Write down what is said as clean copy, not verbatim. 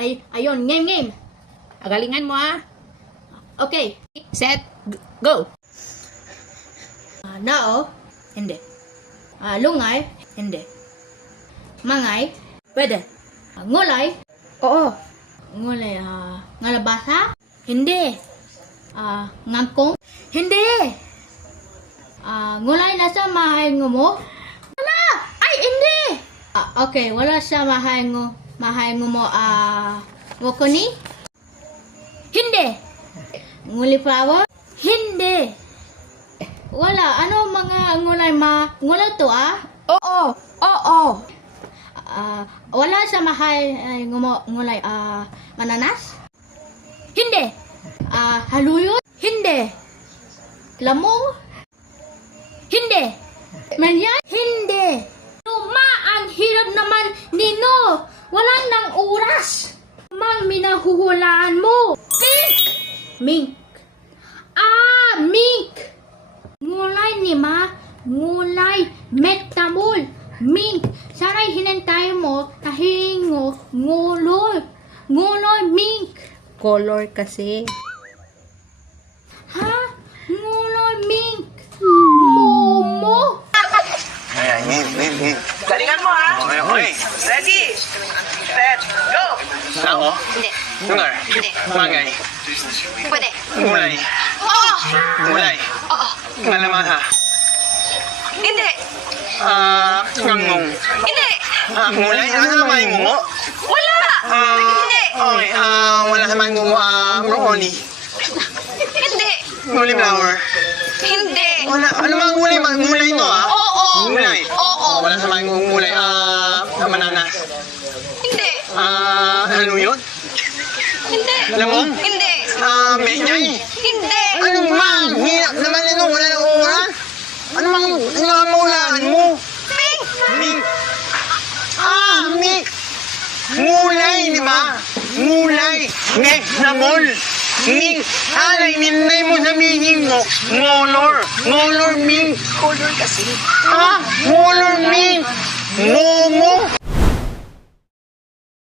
Ayun, game. Galingan mo ah. Okay, set, go. Dao, hindi. Lungay, hindi. Mangay, pwede. Ngulay, oo. Ngulay, ngalabasa, hindi. Ngangkong, hindi. Ngulay nasa mahay mo? Wala! Ay, hindi! Okay, wala sa mahay mo mo, ngukuni? Hindi. Nguli flower? Hindi. Wala. Ano mga ngulay ngulay to Oo. Wala sa mahay ngulay mananas? Hindi. Haluyot? Hindi. Lamong? Hindi. Manyan? Hindi. Ang hirap naman, Nino. Wala nang oras. Mang minahuhulaan mo. Mink. Mink. Ngulay ni ngulay, metamol, mink. Saray hinantay mo, tahingo, nguloy, mink. Color kasi. Nguloy, mink. Momo. Ayan, game. Galingan mo ha! Okay. Ready, set, go! Ako? Hindi. Lugar? Hindi. Bagay? Pwede. Gulay? Oo. Gulay? Oo. Malamasa? Hindi. Ngangong? Hindi. Gulay? Ano sa may ngumo? Wala. Hindi. Okay, wala sa may ngumo, broccoli? Hindi. Gulay flower? Hindi. Wala, ano mga gulay? Gulay to Oo. Gulay? Oo. Wala sa may gulay, mananas? Hindi. Haluyot? Hindi. Lamong? Hindi. Menyay? Hindi. Ano ba? Hirap naman ito. Wala na oras. Ano mga maulaan mo? Pink. Mink. Mink. Ngulay, di ba? Ngulay. Metamol. Mink. Alay, minay mo sabihin mo. Ngolor, mink. Color kasi. Ngolor, mink. Momo.